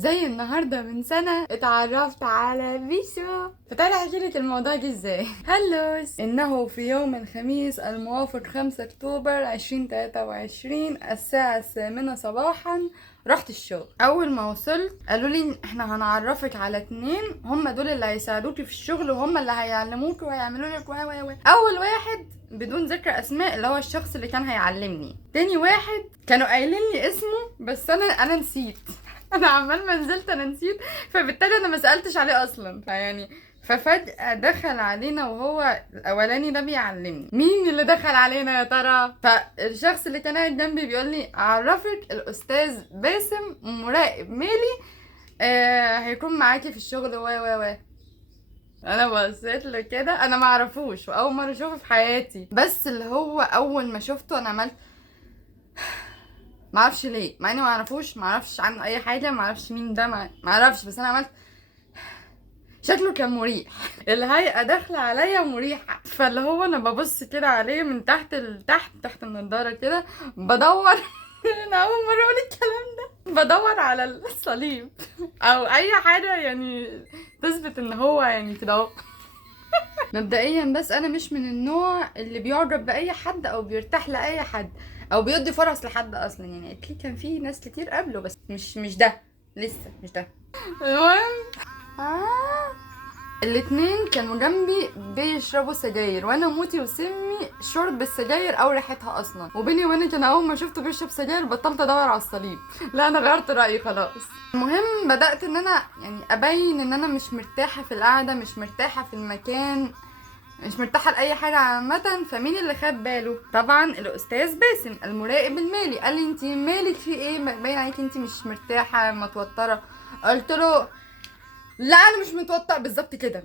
زي النهارده من سنة اتعرفت على بيشو. فتعالى احكي لك الموضوع جه ازاي. هلوس، انه في يوم الخميس الموافق 5 اكتوبر 2023 الساعة 8 صباحا رحت الشغل. اول ما وصلت قالوا لي احنا هنعرفك على 2 هم دول اللي هيساعدوكي في الشغل وهم اللي هيعلموكي وهيعملوا لك اول واحد بدون ذكر اسماء اللي هو الشخص اللي كان هيعلمني. تاني واحد كانوا قايلين لي اسمه بس انا نسيت. انا عمال ما نزلت انا نسيت، فبالتالي انا ما سالتش عليه اصلا. ففجأة دخل علينا وهو الاولاني ده بيعلمني. مين اللي دخل علينا يا ترى؟ فالشخص اللي كان قاعد جنبي بيقول لي اعرفك الاستاذ باسم مراقب مالي، هيكون معاكي في الشغل و انا بصيت له كده، انا ما اعرفوش واول مره اشوفه في حياتي، بس اللي هو اول ما شفته انا عملت ما اعرفش ليه، مع اني ما اعرفوش، ما اعرفش عنه اي حاجه، ما اعرفش مين ده، ما اعرفش، بس انا عملت شكله كان مريح. الهيئه داخله عليا مريحه، فاللي هو انا ببص كده عليه من تحت لتحت تحت النضاره كده بدور. انا اول مره اقول الكلام ده، بدور على الصليب او اي حاجه يعني تثبت ان هو يعني كده اهو. مبدئيا بس انا مش من النوع اللي بيعجب باي حد او بيرتاح لاي حد او بيدي فرص لحد اصلا، يعني اكيد كان في ناس كتير قبله بس مش ده، لسه مش ده. المهم الاتنين كانوا جنبي بيشربوا سجاير وانا موتي وسمي شرب السجاير او ريحتها اصلا، وبيني وبينك انا اول ما شفته بيشرب سجاير بطلت ادور على الصليب. لا انا غيرت رايي خلاص. المهم بدات ان انا يعني ابين ان انا مش مرتاحه في القعده، مش مرتاحه في المكان، مش مرتاحه لاي حاجه عامه. فمين اللي خد باله؟ طبعا الاستاذ باسم المراقب المالي. قال لي انتي مالك في ايه؟ باين عليكي انتي مش مرتاحه متوتره. قلت له لا انا مش متوتره، بالظبط كده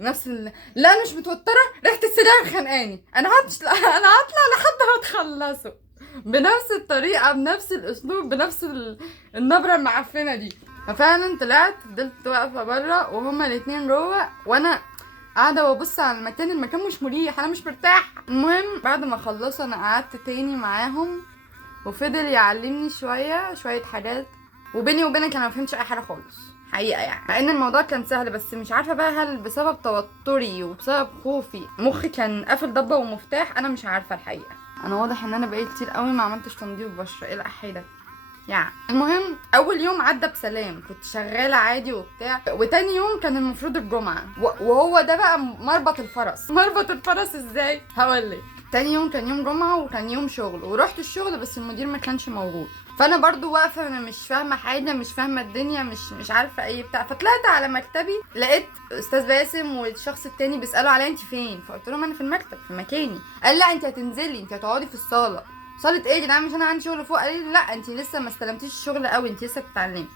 لا انا مش متوتره، ريحه السجاير خانقاني، انا انا هطلع لحد ما تخلصوا. بنفس الطريقه بنفس الاسلوب بنفس النبره المعفنه دي. ففعلا طلعت، فضلت واقفه بره وهما الاتنين جوه وانا قاعده وابص على المكان مش مريح، انا مش مرتاح. المهم بعد ما خلصوا انا قعدت تاني معاهم وفضل يعلمني شويه حاجات، وبيني وبينك انا ما فهمتش اي حاجه خالص حقيقه، يعني مع ان الموضوع كان سهل، بس مش عارفه بقى هل بسبب توتري وبسبب خوفي مخي كان قافل ضبه ومفتاح، انا مش عارفه الحقيقه. انا واضح ان انا بقيت كتير قوي ما عملتش تنظيف بشره، ايه الاحي ده يعني. المهم اول يوم عدى بسلام، كنت شغاله عادي وبتاع، وتاني يوم كان المفروض الجمعه وهو ده بقى مربط الفرس. مربط الفرس ازاي هقولك. تاني يوم كان يوم جمعه وكان يوم شغل، ورحت الشغل بس المدير ما كانش موجود، فانا برضو واقفه انا مش فاهمه حاجه، مش فاهمه الدنيا، مش عارفه اي بتاع. فطلعت على مكتبي لقيت استاذ باسم والشخص التاني بيسالوا عليا انت فين، فقلت لهم انا في المكتب في مكاني. قال لا انت هتنزلي، انت هتقعدي في الصاله. صاله ايه يا جدعان؟ مش انا عندي شغل فوق. قال لي لا انت لسه ما استلمتيش الشغل قوي، انت لسه بتتعلمي.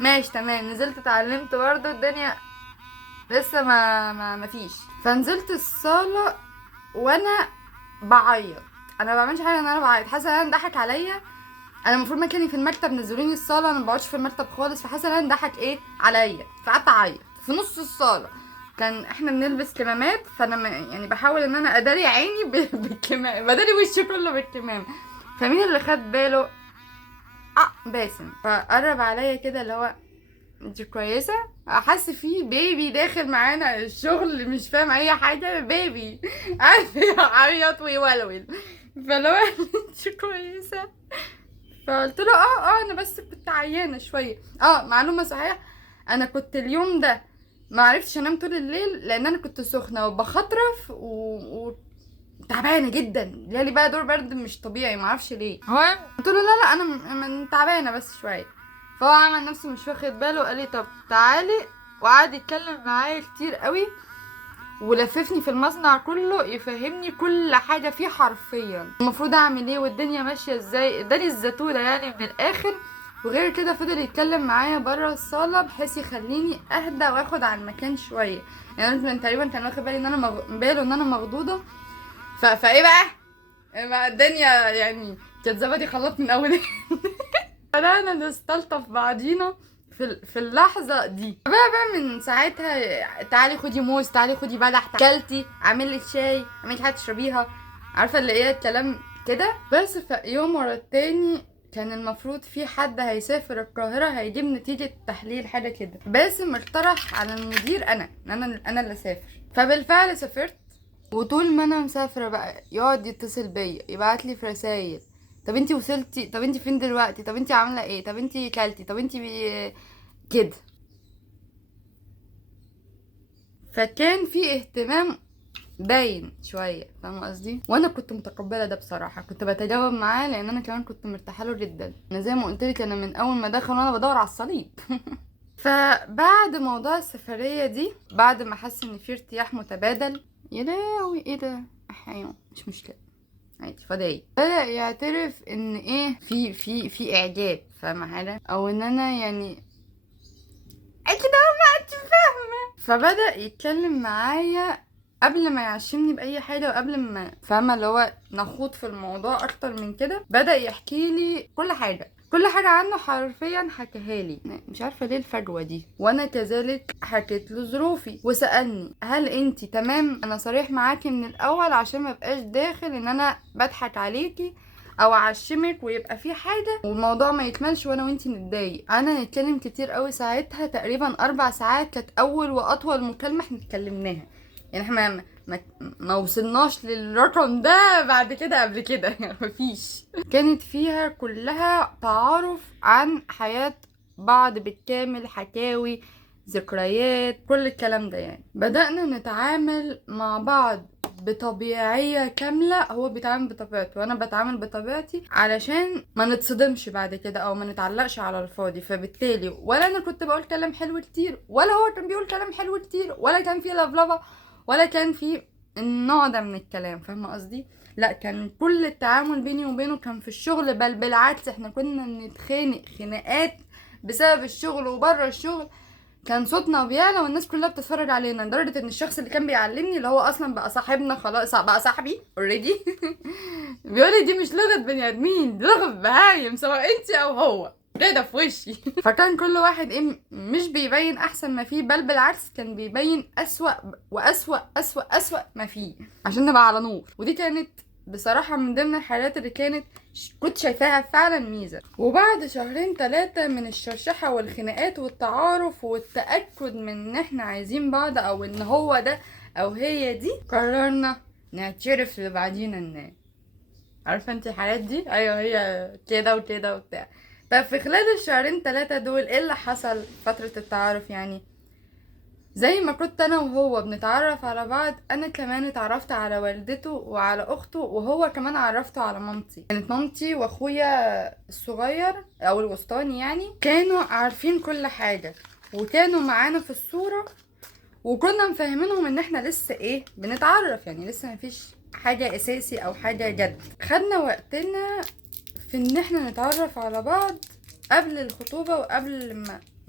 ماشي تمام، نزلت اتعلمت برضو، الدنيا لسه ما فيش. فنزلت الصاله وانا بعيط. انا ما بعملش حاجه، ان انا بعيط، حاسه ان انا ضحك عليا. انا المفروض مكاني في المكتب، نزلوني الصاله، انا ما بقعدش في المكتب خالص، فحاسه ان انا ضحك ايه عليا. فقعدت اعيط في نص الصاله. كان احنا بنلبس كمامات، فانا يعني بحاول ان انا اداري عيني بالكمام، بداري وشي كله بالكمام. فمين اللي خد باله؟ باسم. فقرب عليا كده اللي هو انت كويسه؟ احس في بيبي داخل معانا الشغل مش فاهم اي حاجه، بيبي قاعد يعيط ويولول. فلو انت كويسه؟ فقلت له انا بس كنت عيانه شويه. معلومه صحيح، انا كنت اليوم ده ما عرفتش انام طول الليل لان انا كنت سخنه وبخطرف تعبانه جدا، جالي بقى دور برد مش طبيعي، ما اعرفش ليه. قلت له لا انا من تعبانه بس شويه. فهو عمل نفسه مش واخد باله وقال لي طب تعالي، وقعد يتكلم معايا كتير قوي ولففني في المصنع كله يفهمني كل حاجه فيه حرفيا، المفروض اعمل ايه والدنيا ماشيه ازاي، اداني الزتونه يعني من الاخر. وغير كده فضل يتكلم معايا بره الصاله بحيث يخليني اهدى واخد على المكان شويه. يعني انا تقريبا كان واخد بالي ان انا باله ان انا مخضوضه. فايه بقى الدنيا يعني كانت زبادي خلاط من اول. بدأنا نستلطف بعضينا في اللحظة دي. بقى من ساعتها تعالي خدي موز، تعالي خدي بلح، كلتي اعمل لك شاي، اعمل لك حاجة تشربيها، عارفة اللي ايه الكلام كده. بس يوم ورا التاني كان المفروض في حد هيسافر القاهرة هيجيب نتيجة تحليل حاجة كده. باسم اقترح على المدير انا اللي اسافر. فبالفعل سافرت. وطول ما انا مسافرة بقى يقعد يتصل بيا، يبعت لي في رسايل: طب انتي وصلتي؟ طب انتي فين دلوقتي؟ طب انتي عاملة ايه؟ طب انتي كلتي؟ طب انتي كده. فكان في اهتمام باين شويه، فاهمه قصدي؟ وانا كنت متقبله ده بصراحه، كنت بتجاوب معاه لان انا كمان كنت مرتاحه له جدا. انا زي ما قلت لك انا من اول ما دخل وانا بدور على الصليب. فبعد موضوع السفريه دي، بعد ما حس ان في ارتياح متبادل، يا لهوي ايه ده، ايوه مش مشكله عادي فضايق، بدأ يعترف ان ايه، في اعجاب، فاهمه حاجه؟ او ان انا يعني اكيد ما انت فاهمه. فبدأ يتكلم معايا قبل ما يعشمني باي حاجه، وقبل ما فاهمه اللي هو نخوض في الموضوع اكتر من كده، بدأ يحكي لي كل حاجه عنه حرفيا حكاها لي. مش عارفه ليه الفجوه دي. وانا كذلك حكيت له ظروفي، وسألني هل انتي تمام؟ انا صريح معاكي من الاول عشان ما بقاش داخل ان انا بضحك عليكي او اعشمك ويبقى في حاجه والموضوع ما يكملش وانا وانتي نتضايق. انا نتكلم كتير قوي ساعتها، تقريبا 4 ساعات كانت اول واطول مكالمه احنا اتكلمناها. يعني احنا ما وصلناش للرقم ده بعد كده قبل كده. يعني مفيش. كانت فيها كلها تعارف عن حياة بعض بالكامل، حكاوي، ذكريات، كل الكلام ده. يعني بدأنا نتعامل مع بعض بطبيعية كاملة. هو بيتعامل بطبيعته وانا بتعامل بطبيعتي علشان ما نتصدمش بعد كده او ما نتعلقش على الفاضي. فبالتالي ولا انا كنت بقول كلام حلو كتير، ولا هو كان بيقول كلام حلو كتير، ولا كان في لفلفة، ولا كان في النوع ده من الكلام، فاهمة قصدي؟ لا، كان كل التعامل بيني وبينه كان في الشغل. بل بالعكس احنا كنا بنتخانق خناقات بسبب الشغل وبره الشغل. كان صوتنا بيعلى والناس كلها بتتفرج علينا، لدرجه ان الشخص اللي كان بيعلمني اللي هو اصلا بقى صاحبنا خلاص، بقى صاحبي اوريدي، بيقول لي دي مش لغه بني ادمين، دي لغه بهايم، سواء انت او هو كده في وشي. فكان كل واحد ايه، مش بيبين احسن ما فيه، بل بالعكس كان بيبين اسوأ واسوأ اسوأ اسوأ ما فيه عشان نبقى على نور. ودي كانت بصراحة من ضمن الحاجات اللي كنت شايفاها فعلا ميزة. وبعد 2-3 من الشرشحة والخناقات والتعارف والتأكد من ان احنا عايزين بعض او ان هو ده او هي دي، قررنا نعترف لبعضينا ان عارفة انت الحاجات دي، ايوه هي كده وكده وبتاع. ففي خلال 2-3 دول ايه اللي حصل فترة التعارف؟ يعني زي ما كنت انا وهو بنتعرف على بعض، انا كمان اتعرفت على والدته وعلى اخته، وهو كمان عرفته على مامتي. كانت مامتي واخويا الصغير او الوسطاني يعني كانوا عارفين كل حاجة وكانوا معانا في الصورة، وكنا مفهمينهم ان احنا لسه ايه بنتعرف، يعني لسه مفيش حاجة اساسي او حاجة جد. خدنا وقتنا في ان احنا نتعرف على بعض قبل الخطوبة وقبل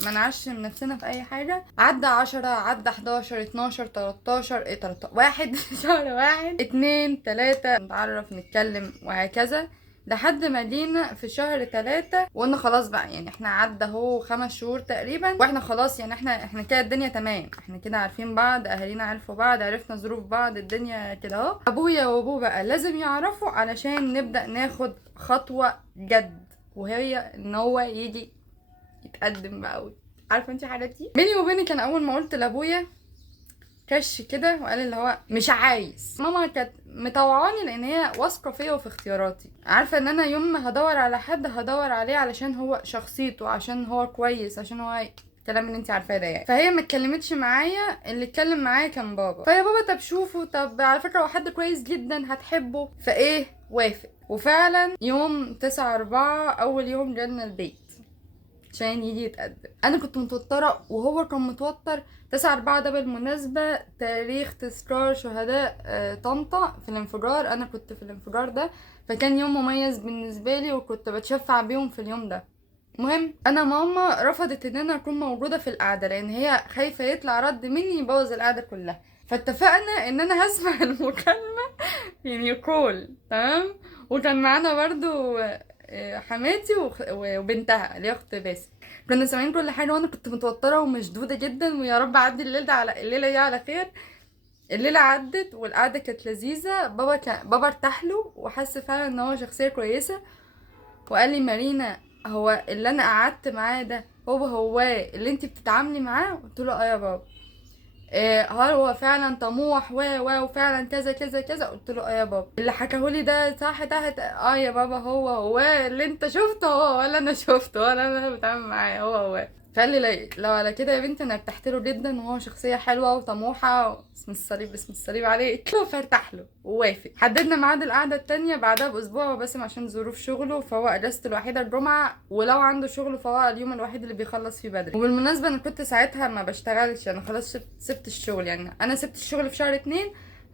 ما نعشم نفسنا في اي حاجة. عدى 10، عدى 11، 12، 13، 1 شهر 1، 2، 3 نتعرف نتكلم وهكذا، لحد ما جينا في شهر 3 وقلنا خلاص بقى، يعني احنا عدى اهو 5 شهور تقريبا واحنا خلاص، يعني احنا كده الدنيا تمام، احنا كده عارفين بعض، اهالينا عرفوا بعض، عرفنا ظروف بعض، الدنيا كده اهو. ابويا وابوه بقى لازم يعرفوا علشان نبدأ ناخد خطوة جد، وهي ان هو يجي يتقدم بقى. عارفه انت الحاجات دي. بيني وبيني كان اول ما قلت لابويا كش كده وقال اللي هو مش عايز. ماما كانت مطوعاني لان هي واثقه فيا وفي اختياراتي، عارفه ان انا يوم ما هدور على حد هدور عليه علشان هو شخصيته، عشان هو كويس، عشان هو الكلام اللي انت عارفاه ده يعني. فهي ما اتكلمتش معايا، اللي اتكلم معايا كان بابا. فيا بابا طب شوفوا، طب على فكره هو حد كويس جدا هتحبه، فايه وافق. وفعلا يوم 9/4 اول يوم جالنا البيت عشان يجي يتقدم. انا كنت متوتره وهو كان متوتر. 9/4 ده بالمناسبه تاريخ تذكار شهداء طنطا في الانفجار. انا كنت في الانفجار ده، فكان يوم مميز بالنسبه لي وكنت بتشفع بيهم في اليوم ده. المهم انا ماما رفضت ان انا اكون موجوده في القعده لان هي خايفه يطلع رد مني يبوظ القعده كلها. فاتفقنا ان انا هسمع المكالمه يعني كول تمام. وكان معانا برضو حماتي وبنتها اللي هي اخت باسم. كنا سامعين كل حاجه وانا كنت متوتره ومشدوده جدا، ويا رب اعدي الليله دي على خير. الليله عدت والقعده كانت لذيذه. بابا ارتاح له وحس فعلا ان هو شخصيه كويسه، وقال لي مارينا هو اللي انا قعدت معاه ده هو اللي انت بتتعاملي معاه؟ قلت له اه يا بابا. هل هو فعلا طموح وفعلا كذا كذا كذا؟ قلت له اه يا بابا. اللي حكاهولي ده صح تحت؟ اه يا بابا هو اللي انت شفته هو ولا انا شفته ولا انا بتعامل معاه هو. فقال لي لو على كده يا بنتي انا ارتحت له جدا، وهو شخصيه حلوه وطموحه، اسم الصليب اسم الصليب عليك. فارتاح له ووافق. حددنا ميعاد القعده التانية بعدها باسبوع، وباسم عشان ظروف شغله فهو اجازته الوحيده الجمعه، ولو عنده شغل فهو اليوم الوحيد اللي بيخلص فيه بدري. وبالمناسبه انا كنت ساعتها ما بشتغلش، انا خلاص سبت الشغل، يعني انا سبت الشغل في شهر 2،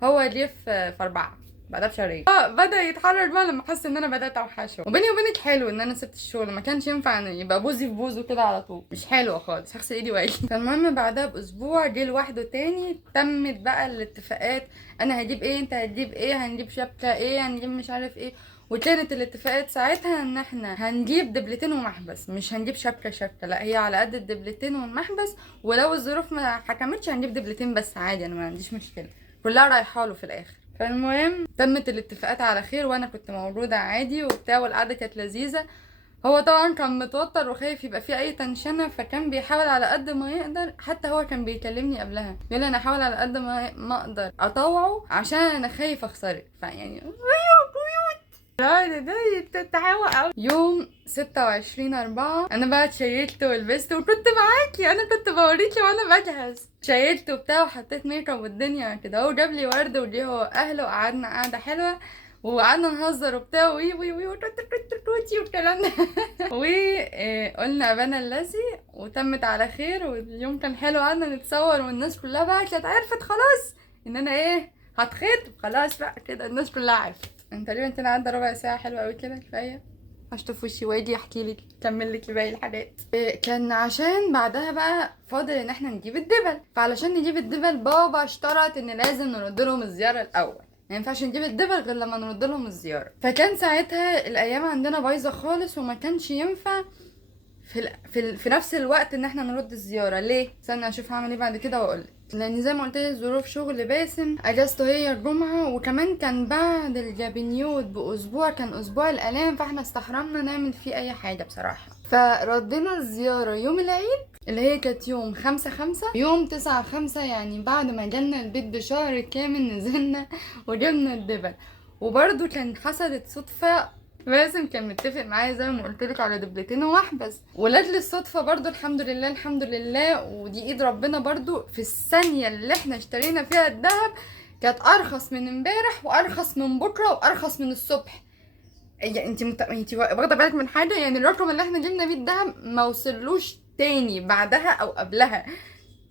هو جه في 4 بعدها بشهرين. بدأ يتحرر بقى لما حس ان انا بدأت اوحشه. وبيني وبينك حلو ان انا سبت الشغل، ما كانش ينفع ان يبقى بوزي في بوزه كده على طول، مش حلو خالص، هغسل ايدي واجي. فالمهم بعدها باسبوع جه لوحده تاني، تمت بقى الاتفاقات، انا هجيب ايه انت هتجيب ايه، هنجيب شبكه ايه، هنجيب مش عارف ايه. وكانت الاتفاقات ساعتها ان احنا هنجيب دبلتين ومحبس، مش هنجيب شبكه، لا هي على قد الدبلتين والمحبس، ولو الظروف ما حكمتش هنجيب دبلتين بس عادي، انا ما عنديش مشكله، كلها رايحه له في الاخر. فالمهم تمت الاتفاقات على خير، وانا كنت موجوده عادي وبتاع، والقعده كانت لذيذه. هو طبعا كان متوتر وخايف يبقى فيه اي تنشنه، فكان بيحاول على قد ما يقدر، حتى هو كان بيكلمني قبلها بيقول لي انا هحاول على قد ما اقدر اطوعه عشان انا خايف اخسرك، فيعني ده تتعوق قوي. يوم 26/4 انا بقى اتشيكت ولبست وكنت معاكي، انا كنت بوريكي وانا بجهز، شيكت وبتاع وحطيت ميك اب والدنيا كده، هو جاب لي ورد وجه هو اهله، وقعدنا قعده حلوه وقعدنا نهزر وبتاع وي والكلام ده. وقلنا ابانا الذي، وتمت على خير، واليوم كان حلو، قعدنا نتصور، والناس كلها بقى كانت عرفت خلاص ان انا هتخطب خلاص بقى كده، الناس كلها عرفت. انت تقريبا كده عدى ربع ساعه، حلوه قوي كده كفايه. هشطف وشي واجي احكي لك اكمل لك باقي الحاجات. كان عشان بعدها بقى فاضل ان احنا نجيب الدبل، فعلشان نجيب الدبل بابا اشترط ان لازم نرد لهم الزياره الاول، ما ينفعش نجيب الدبل غير لما نرد لهم الزياره. فكان ساعتها الايام عندنا بايظه خالص، وما كانش ينفع في نفس الوقت ان احنا نرد الزياره. ليه؟ استنى اشوف هعمل ايه بعد كده واقول، لان زي ما قلت لك ظروف شغل باسم، اجازته هي الجمعه، وكمان كان بعد الجابنيوت باسبوع كان اسبوع الالام، فاحنا استحرمنا نعمل فيه اي حاجه بصراحه. فردينا الزياره يوم العيد اللي هي كانت يوم 5/5، يوم 9/5 يعني بعد ما جالنا البيت بشهر كامل نزلنا وجبنا الدبل. وبرده كان حصلت صدفه، باسم كان متفق معايا زي ما قلت لك على دبلتين ومحبس، ولاد الصدفه برضو الحمد لله الحمد لله، ودي ايد ربنا برضو، في الثانيه اللي احنا اشترينا فيها الذهب كانت ارخص من امبارح وارخص من بكره وارخص من الصبح. يعني انت واخده بالك من حاجه، يعني الرقم اللي احنا جبنا بيه الذهب ما وصلوش تاني بعدها او قبلها.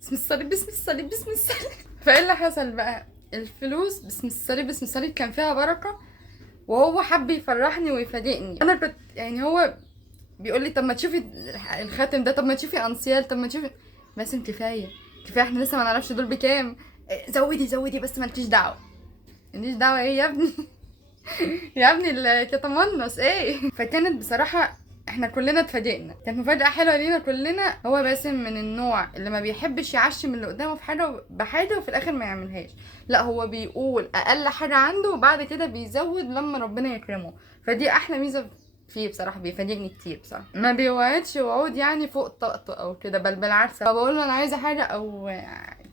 بسم الصليب بسم الصليب بسم الصليب. فايه اللي حصل بقى؟ الفلوس بسم الصليب بسم الصليب كان فيها بركه، وهو حب يفرحني ويفاجئني. انا كنت يعني هو بيقول لي طب ما تشوفي الخاتم ده، طب ما تشوفي انسيال، طب ما تشوفي. باسم كفايه احنا لسه ما نعرفش دول بكام، زودي بس مالكيش دعوه. ماليش دعوه ايه يا ابني؟ يا ابني الكتمنص ايه. فكانت بصراحه احنا كلنا اتفاجئنا، كانت مفاجاه حلوه لينا كلنا. هو باسم من النوع اللي ما بيحبش يعشم اللي قدامه في حاجه بحاجه وفي الاخر ما يعملهاش، لا هو بيقول اقل حاجه عنده وبعد كده بيزود لما ربنا يكرمه، فدي احلى ميزه فيه بصراحه، بيفاجئني كتير بصراحه، ما بيوعدش وعود يعني فوق طاقته او كده، بل بالعكس بقول له انا عايزه حاجه او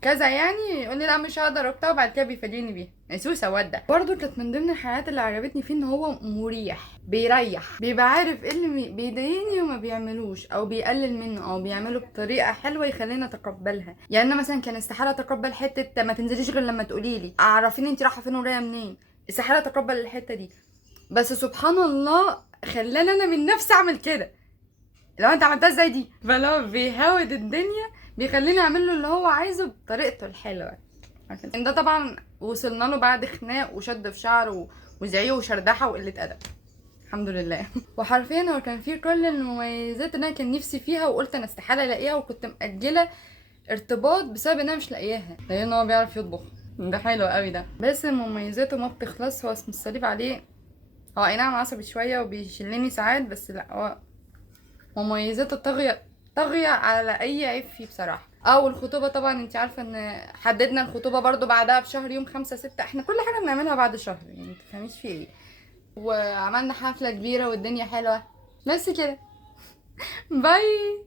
كذا يعني يقول لي لا مش هقدر وبتاع، وبعد كده بيفاجئني بيها. سوسه وده برضه كانت من ضمن الحاجات اللي عجبتني فيه ان هو مريح، بيريح، بيبقى عارف ايه اللي بيضايقني وما بيعملوش او بيقلل منه او بيعمله بطريقه حلوه يخليني اتقبلها. يعني انا مثلا كان استحاله اتقبل حته ما تنزليش غير لما تقولي لي، اعرفين انت رايحه فين ورايحه منين، استحاله اتقبل الحته دي. بس سبحان الله خلاني انا من نفسي اعمل كده، لو انت عملتها ازاي دي، فلو بيهود الدنيا بيخليني اعمل له اللي هو عايزه بطريقته الحلوه. ده طبعا وصلنا له بعد خناق وشد في شعره وزعيق وشردحه وقله ادب، الحمد لله. وحرفيا هو كان فيه كل المميزات اللي انا كان نفسي فيها، وقلت انا استحاله الاقيها، وكنت مأجله ارتباط بسبب ان انا مش لاقياها، لان هو بيعرف يطبخ، ده حلو قوي ده. بس مميزاته ما بتخلص، هو اسم الصليب عليه، هو اي نعم عصبي شويه وبيشلني ساعات، بس لا هو مميزاته طاغية على اي عيب فيه بصراحه. الخطوبه طبعا انت عارفه ان حددنا الخطوبه برضو بعدها بشهر، يوم 5/6، احنا كل حاجه بنعملها بعد شهر، يعني متفهميش في ايه. وعملنا حفله كبيره والدنيا حلوه، بس كده. باي.